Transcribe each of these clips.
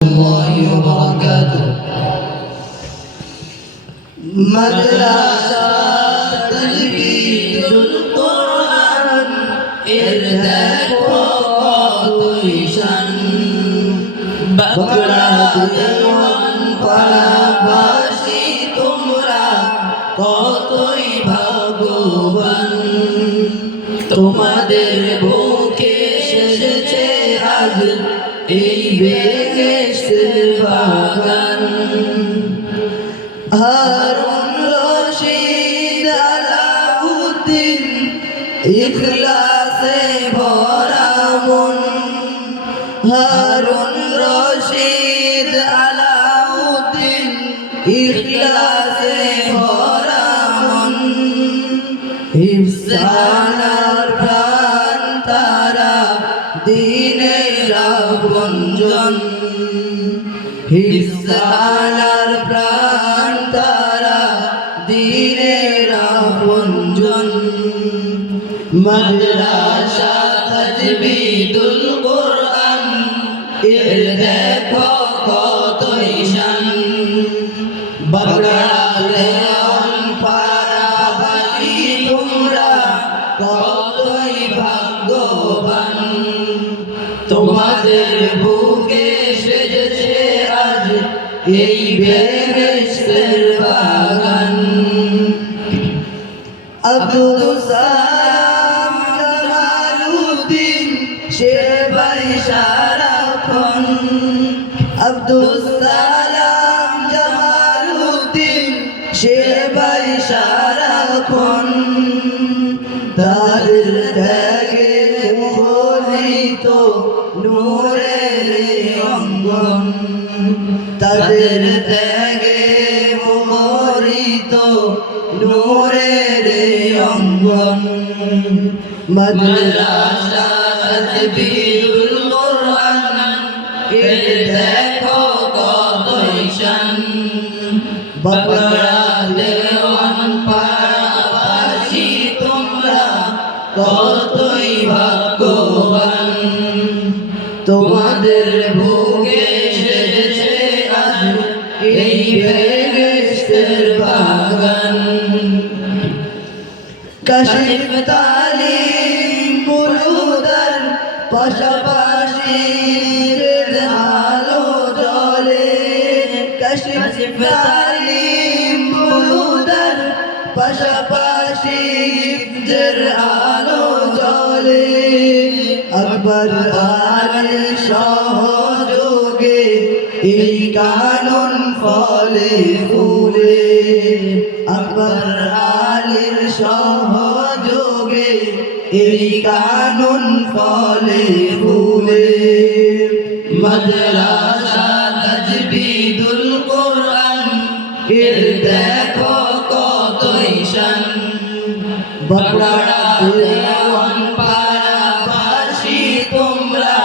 الله وبركاته مدرسة تجويدুল কোরআন এর দেখো কতই শান বাংলা দেওয়ান পাড়াবাসী তোমরা কতই ভাগ্যবান তোমাদের বুকে এসেছে আজ এই বেহেশতের বাগান হারুন রশিদ আলাউদ্দিন ইখলাসে ভরা মন হারুন রশিদ আলাউদ্দিন ইখলাসে ভরা মন হিফজানার প্রাণ তারা দিনের আপনজন হিফজানার প্রাণ তারা দিনের আপনজন মাদ্রাসা তাজবিদুল কোরআন এর দেখো কতই শান বাগড়ালে পাড়াবাসী তোমরা কতই ভাগ্যবান তোমাদের বুকে সেজেছে আজ এই বেহেশতের বাগান আব্দুল সালাম জামালউদ্দিন শেরবাই সারাক্ষণ আব্দুল সালাম জামালউদ্দিন শেরবাই সারাক্ষণ তাদের ত্যাগে মুখরিত নূরের অঙ্গন তাদের ত্যাগে মুখরিত নূরের অঙ্গন মাদ্রাসা তাজবিদুল কোরআন এর দেখো কতই শান বাগড়া দেওয়ান পাড়াবাসী তোমরা কতই ভাগ্যবান তোমাদের বুকে এসেছে আজ এই বেহেশতের বাগান কাশিফ তালিম বুলুদার পাশাপাশি আলো জ্বলে কাশিফ তালিম বুলুদার পাশাপাশি আলো জ্বলে আকবর আলীর সহযোগে এই কানুন ফলে ফুলে আকবর আলীর সহযোগে এই কানুন ফলে ফুলে মাদ্রাসা তাজবিদুল কোরআন এর দেখো কতই শান বাগড়া দেওয়ান পাড়াবাসী তোমরা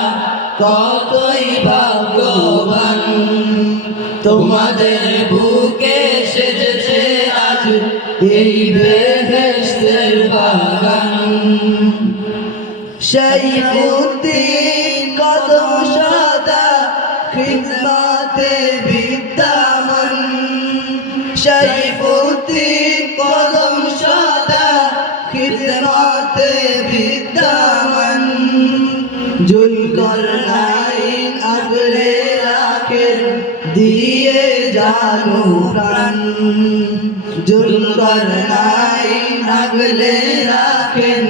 কতই ভাগ্যবান তোমাদের বুকে সেজেছে আজ এই বেহেশতের বাগান শাইখুদ্দিন কদম সাদা খিদমতে বিদ্যমান শাইখুদ্দিন কদম সাদা খিদমতে বিদ্যমান জুলকারনাইন আগলে রাখেন দিয়ে জানু প্রাণ জুলকারনাইন আগলে রাখেন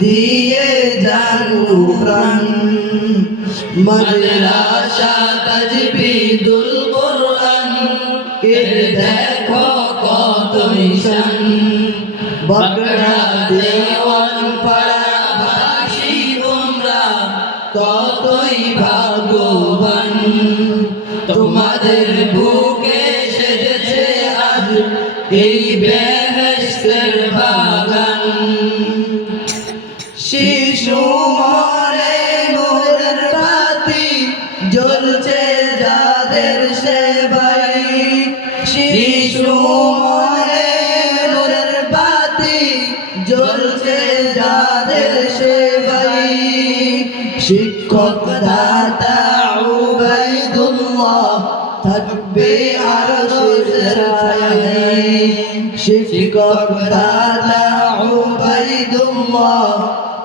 দিয়ে জানু প্রাণ মাদ্রাসা তাজবিদুল কোরআন এর দেখো কতই শান বাগড়া দেওয়ান পাড়াবাসী তোমরা কতই ভাগ্যবান তোমাদের বুকে সেজেছে আজ এই বেহেশতের বাগান শিশু মনে নূরের বাতি জ্বলছে যাদের সেবায় শিশু মনে নূরের বাতি জ্বলছে যাদের সেবায় শিক্ষক দাতা উবাইদুল্লাহ থাকবে আরশের ছায়ায় শিক্ষক দাদা উবাইদুল্লাহ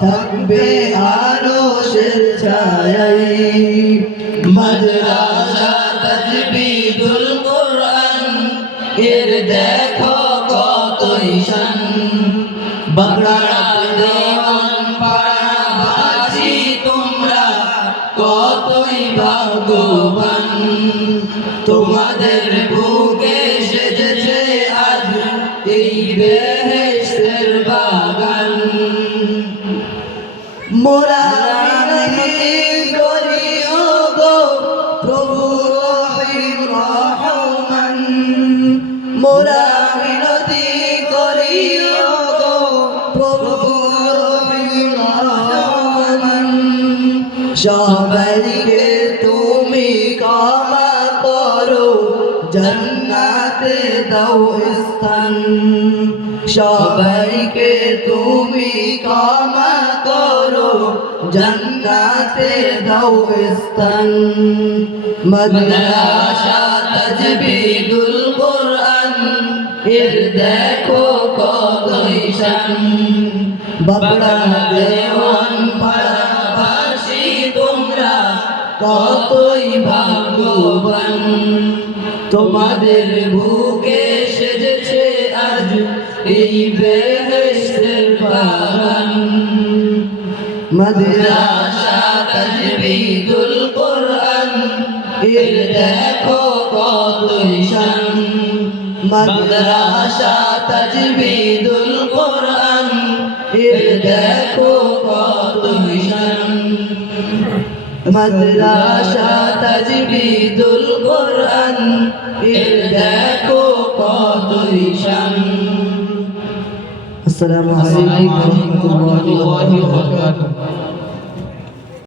থাকবে আরশের ছায়ায় মাদ্রাসা তাজবিদুল কোরআন এর দেখো কতই শান বাংলা দেওয়ান পাড়াবাসী তোমরা কতই ভাগ্যবান তোমাদের বুকে সেজেছে আজ এই বেহেশতের বাগান মোরা মিনতি করি ওগো প্রভু রহিম রহমান মোরা মিনতি করি ওগো প্রভু রহিম রহমান সবাইকে তুমি ক্ষমা করো জান্নাতে দাও স্থান সবাইকে তুমি ক্ষমা করো জান্নাতে দাও স্থান মাদ্রাসা তাজবিদুল কোরআন এর দেখো কতই শান বাংলা দেওয়ান পাড়াবাসী তোমরা কতই ভাগ্যবান তোমাদের বুকে সেজেছে আজ এই বেহেশতের বাগান মাদ্রাসা তাজবিদুল কোরআন এর দেখো কতই শান মাদ্রাসা তাজবিদুল কোরআন এর দেখো কতই শান মাদ্রাসা তাজবিদুল কোরআন এর দেখো কতই শান আসসালামু আলাইকুম ওয়া রাহমাতুল্লাহি ওয়া বারাকাতুহু